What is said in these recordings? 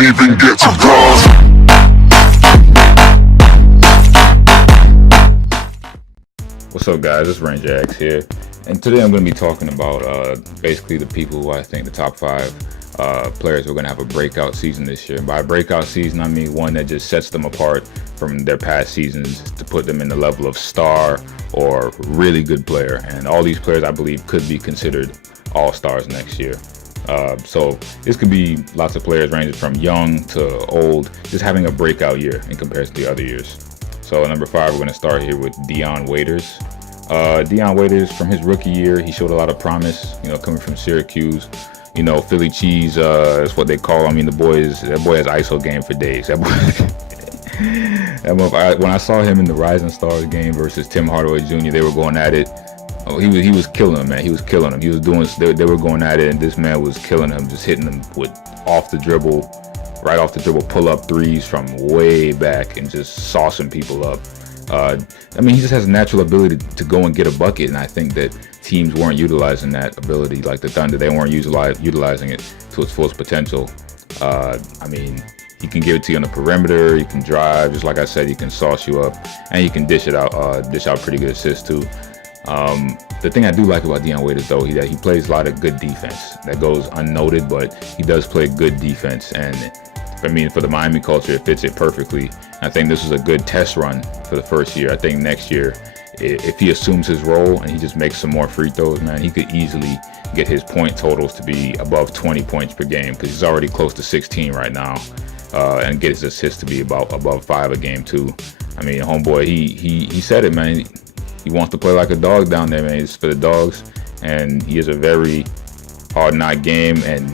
can't even get to cross. What's up, guys? It's Ranger X here, and today I'm going to be talking about basically the people who I think the top 5 players who are going to have a breakout season this year. And by breakout season, I mean one that just sets them apart from their past seasons to put them in the level of star or really good player. And all these players, I believe, could be considered all-stars next year. So this could be lots of players ranging from young to old, just having a breakout year in comparison to the other years. So number 5, we're going to start here with Dion Waiters. Dion Waiters, from his rookie year, he showed a lot of promise, coming from Syracuse. Philly cheese is what they call him. I mean, that boy has ISO game for days. When I saw him in the Rising Stars game versus Tim Hardaway Jr., they were going at it. Oh, he was killing him, man. He was killing him. He was doing. They were going at it, and this man was killing him, just hitting him with right off the dribble, pull up threes from way back, and just saucing people up. I mean, he just has a natural ability to go and get a bucket, and I think that teams weren't utilizing that ability, like the Thunder. They weren't utilizing it to its fullest potential. I mean, he can give it to you on the perimeter. He can drive, just like I said. He can sauce you up, and he can dish out pretty good assists too. The thing I do like about Dion Waiters, though, he plays a lot of good defense that goes unnoted, but he does play good defense. And I mean, for the Miami culture, it fits it perfectly. I think this is a good test run for the first year. I think next year, if he assumes his role and he just makes some more free throws, man, he could easily get his point totals to be above 20 points per game, because he's already close to 16 right now, and get his assists to be above 5 a game too. I mean, homeboy, he said it, man. He wants to play like a dog down there, man. It's for the dogs, and he is a very hard-knock game, and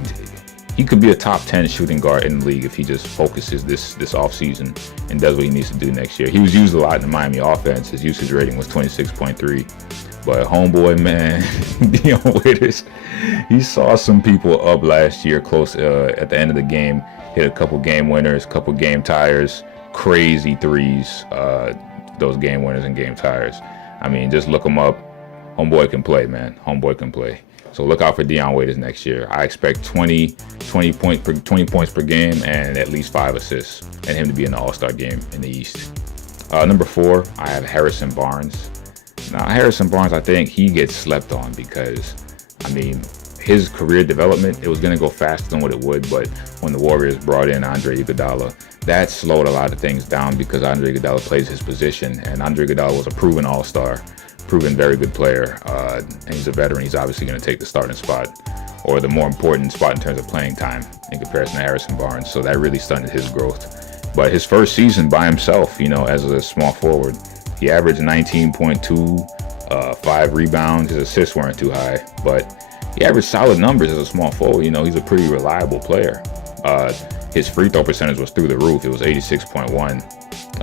he could be a top 10 shooting guard in the league if he just focuses this offseason and does what he needs to do next year. He was used a lot in the Miami offense. His usage rating was 26.3. But homeboy, man, Dion Waiters, he saw some people up last year close at the end of the game, hit a couple game winners, couple game tires, crazy threes, those game winners and game tires. I mean, just look him up. Homeboy can play, man. Homeboy can play. So look out for Dion Waiters next year. I expect 20 points per game and at least 5 assists, and him to be in the All-Star game in the East. Number 4, I have Harrison Barnes. Now, Harrison Barnes, I think he gets slept on because, I mean, his career development, it was going to go faster than what it would, but when the Warriors brought in Andre Iguodala, that slowed a lot of things down because Andre Iguodala plays his position, and Andre Iguodala was a proven all-star, proven very good player, and he's a veteran. He's obviously going to take the starting spot, or the more important spot in terms of playing time in comparison to Harrison Barnes, so that really stunted his growth. But his first season by himself, as a small forward, he averaged 19.2, 5 rebounds. His assists weren't too high, but he averaged solid numbers as a small forward. He's a pretty reliable player. His free throw percentage was through the roof. It was 86.1.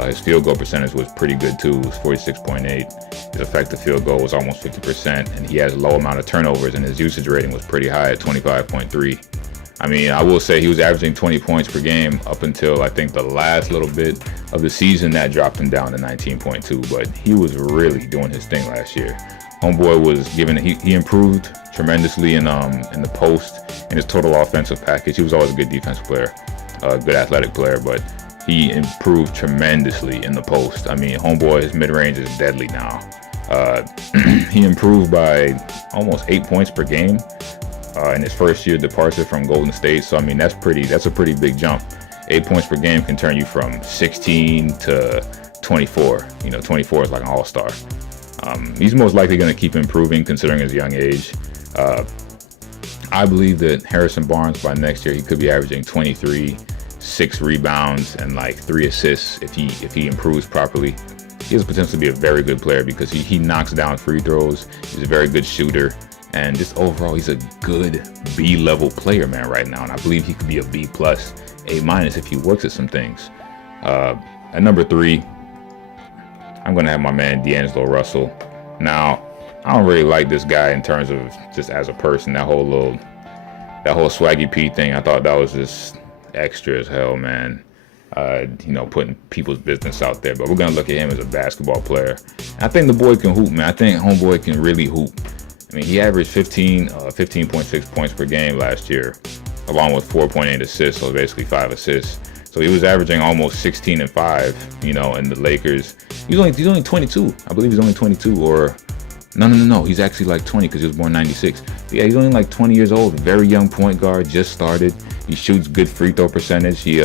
His field goal percentage was pretty good too. It was 46.8. His effective field goal was almost 50%, and he has a low amount of turnovers, and his usage rating was pretty high at 25.3. I mean, I will say he was averaging 20 points per game up until I think the last little bit of the season. That dropped him down to 19.2, but he was really doing his thing last year. Homeboy was he improved tremendously in the post, in his total offensive package. He was always a good defensive player, a good athletic player, but he improved tremendously in the post. I mean, homeboy, his mid-range is deadly now. He improved by almost 8 points per game in his first year departure from Golden State. So I mean, that's a pretty big jump. 8 points per game can turn you from 16 to 24. 24 is like an all-star. He's most likely going to keep improving considering his young age. I believe that Harrison Barnes, by next year, he could be averaging 23, 6 rebounds, and like 3 assists if he improves properly. He has the potential to be a very good player because he knocks down free throws. He's a very good shooter, and just overall, he's a good B-level player, man, right now. And I believe he could be a B+, A- if he works at some things. At number 3, I'm going to have my man DeAngelo Russell. Now, I don't really like this guy in terms of just as a person. That whole Swaggy P thing, I thought that was just extra as hell, man. Putting people's business out there. But we're going to look at him as a basketball player. I think the boy can hoop, man. I think homeboy can really hoop. I mean, he averaged 15.6 points per game last year. along with 4.8 assists, so basically 5 assists. So he was averaging almost 16 and 5, you know, in the Lakers. He's only 22. I believe he's only 22, or no. He's actually like 20 because he was born 96. Yeah, he's only like 20 years old. Very young point guard, just started. He shoots good free throw percentage. He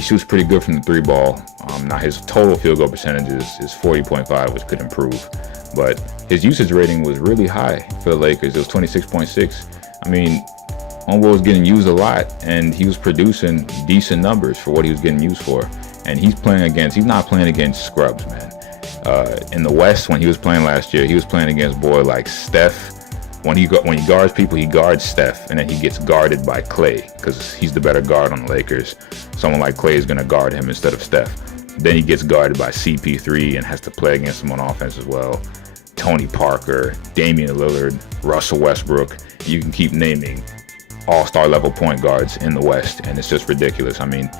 shoots pretty good from the 3 ball. Now his total field goal percentage is 40.5, which could improve. But his usage rating was really high for the Lakers. It was 26.6. I mean, homeboy was getting used a lot, and he was producing decent numbers for what he was getting used for. And he's not playing against scrubs, man. In the West, when he was playing last year, he was playing against boy like Steph. When he guards people, he guards Steph, and then he gets guarded by Clay because he's the better guard on the Lakers. Someone like Clay is going to guard him instead of Steph. Then he gets guarded by CP3 and has to play against him on offense as well. Tony Parker, Damian Lillard, Russell Westbrook. You can keep naming all-star level point guards in the West, and it's just ridiculous. I mean,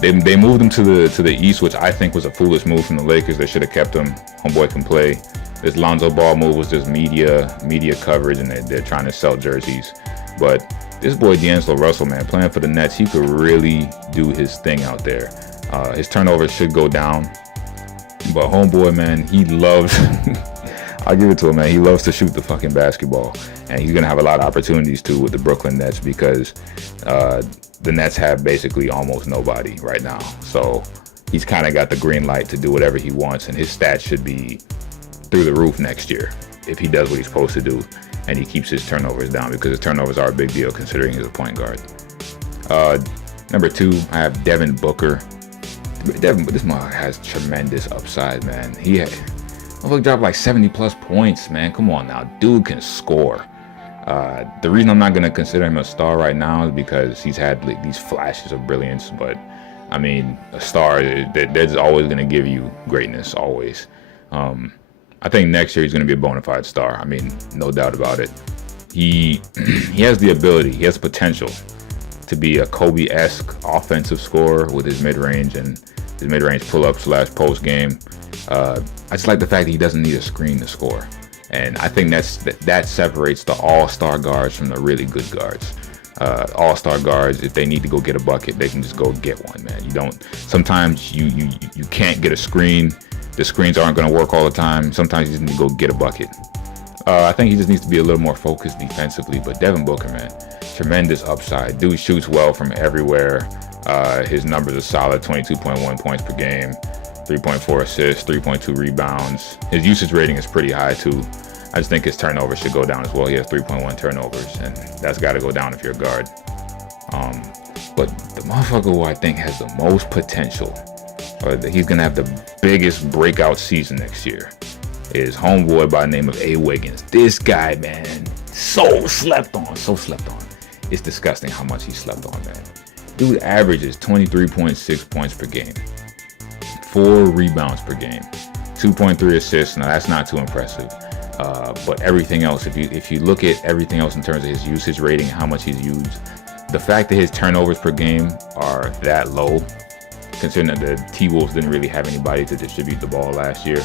they moved him to the East, which I think was a foolish move from the Lakers. They should have kept him. Homeboy can play. This Lonzo Ball move was just media coverage, and they're trying to sell jerseys. But this boy DeAngelo Russell, man, playing for the Nets, he could really do his thing out there. His turnovers should go down. But homeboy, man, he loves I'll give it to him, man. He loves to shoot the fucking basketball. And he's going to have a lot of opportunities, too, with the Brooklyn Nets because the Nets have basically almost nobody right now. So he's kind of got the green light to do whatever he wants. And his stats should be through the roof next year if he does what he's supposed to do and he keeps his turnovers down, because his turnovers are a big deal considering he's a point guard. Number 2, I have Devin Booker. This man has tremendous upside, man. He dropped like 70 plus points, man. Come on now, dude can score. The reason I'm not going to consider him a star right now is because he's had like these flashes of brilliance, but I mean, a star, that's always going to give you greatness, always. I think next year he's going to be a bona fide star. I mean, no doubt about it. He has the ability, he has potential to be a Kobe-esque offensive scorer with his mid-range and his mid-range pull-up / post game. I just like the fact that he doesn't need a screen to score. And I think that separates the all-star guards from the really good guards. All-star guards, if they need to go get a bucket, they can just go get one, man. Sometimes you can't get a screen. The screens aren't going to work all the time. Sometimes you just need to go get a bucket. I think he just needs to be a little more focused defensively. But Devin Booker, man, tremendous upside. Dude shoots well from everywhere. His numbers are solid, 22.1 points per game, 3.4 assists, 3.2 rebounds. His usage rating is pretty high, too. I just think his turnovers should go down as well. He has 3.1 turnovers, and that's got to go down if you're a guard. But the motherfucker who I think has the most potential, or that he's going to have the biggest breakout season next year, is homeboy by the name of A-Wiggins. This guy, man, so slept on. It's disgusting how much he slept on, man. Dude averages 23.6 points per game, 4 rebounds per game, 2.3 assists. Now that's not too impressive. But everything else, if you look at everything else in terms of his usage rating, how much he's used, the fact that his turnovers per game are that low, considering that the T-Wolves didn't really have anybody to distribute the ball last year,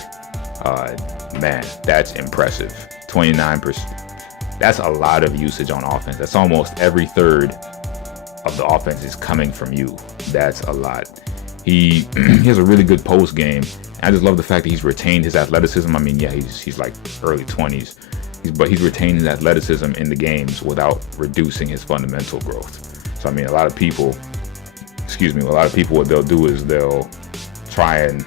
man, that's impressive. 29%. That's a lot of usage on offense. That's almost every third of the offense is coming from you. That's a lot. He has a really good post game. I just love the fact that he's retained his athleticism. I mean, yeah, he's like early 20s, but he's retained his athleticism in the games without reducing his fundamental growth. So I mean, a lot of people, what they'll do is they'll try and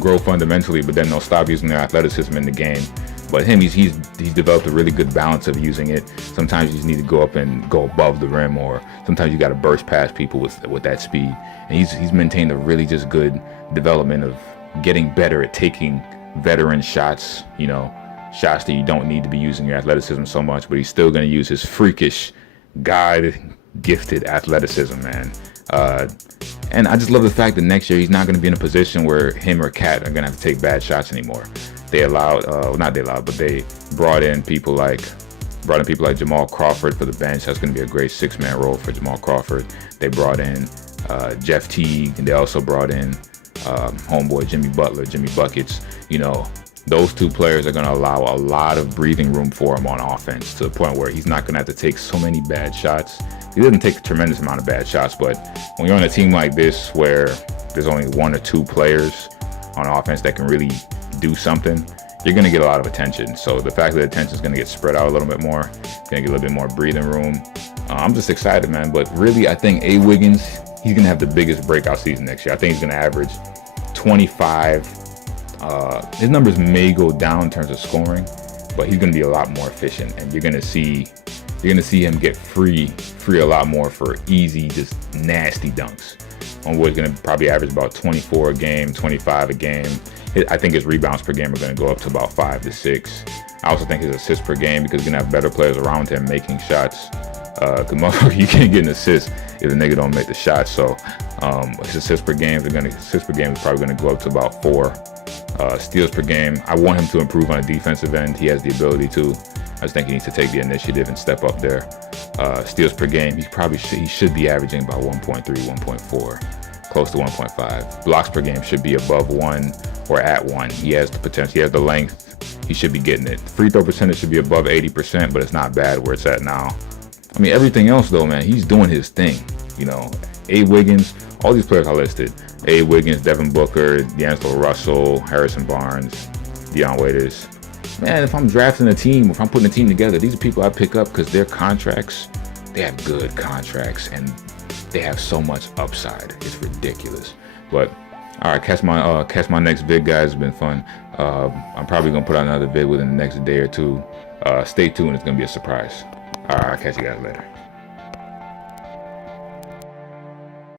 grow fundamentally, but then they'll stop using their athleticism in the game. But him, he's developed a really good balance of using it. Sometimes you just need to go up and go above the rim, or sometimes you got to burst past people with that speed. And he's maintained a really just good development of getting better at taking veteran shots, shots that you don't need to be using your athleticism so much, but he's still going to use his freakish, God-gifted athleticism, man. And I just love the fact that next year he's not going to be in a position where him or Cat are going to have to take bad shots anymore. They brought in people like Jamal Crawford for the bench. That's going to be a great 6-man role for Jamal Crawford. They brought in Jeff Teague, and they also brought in homeboy Jimmy Butler, Jimmy Buckets. those two players are going to allow a lot of breathing room for him on offense, to the point where he's not going to have to take so many bad shots. He doesn't take a tremendous amount of bad shots, but when you're on a team like this where there's only one or two players on offense that can really do something, you're going to get a lot of attention. So the fact that the attention is going to get spread out a little bit more, going to get a little bit more breathing room. I'm just excited, man. But really, I think A-Wiggins, he's going to have the biggest breakout season next year. I think he's going to average 25. His numbers may go down in terms of scoring, but he's going to be a lot more efficient, and you're going to see him get free a lot more for easy, just nasty dunks. Homeboy's going to probably average about 24 a game, 25 a game. I think his rebounds per game are going to go up to about 5 to 6. I also think his assists per game, because he's going to have better players around him making shots. Because you can't get an assist if the nigga don't make the shot. So his assists per game is probably going to go up to about 4. Steals per game, I want him to improve on a defensive end. He has the ability to. I just think he needs to take the initiative and step up there. Steals per game, he should be averaging about 1.3, 1.4, close to 1.5. Blocks per game should be above 1 or at 1. He has the potential. He has the length. He should be getting it. Free throw percentage should be above 80%, but it's not bad where it's at now. I mean, everything else though, man, he's doing his thing. You know, A-Wiggins, all these players I listed: A-Wiggins, Devin Booker, DeAngelo Russell, Harrison Barnes, Dion Waiters. Man, if I'm drafting a team, if I'm putting a team together, these are people I pick up because their contracts, they have good contracts and they have so much upside. It's ridiculous. But all right, catch my next vid, guys. It's been fun. I'm probably gonna put out another vid within the next day or two. Stay tuned. It's gonna be a surprise. All right, I'll catch you guys later.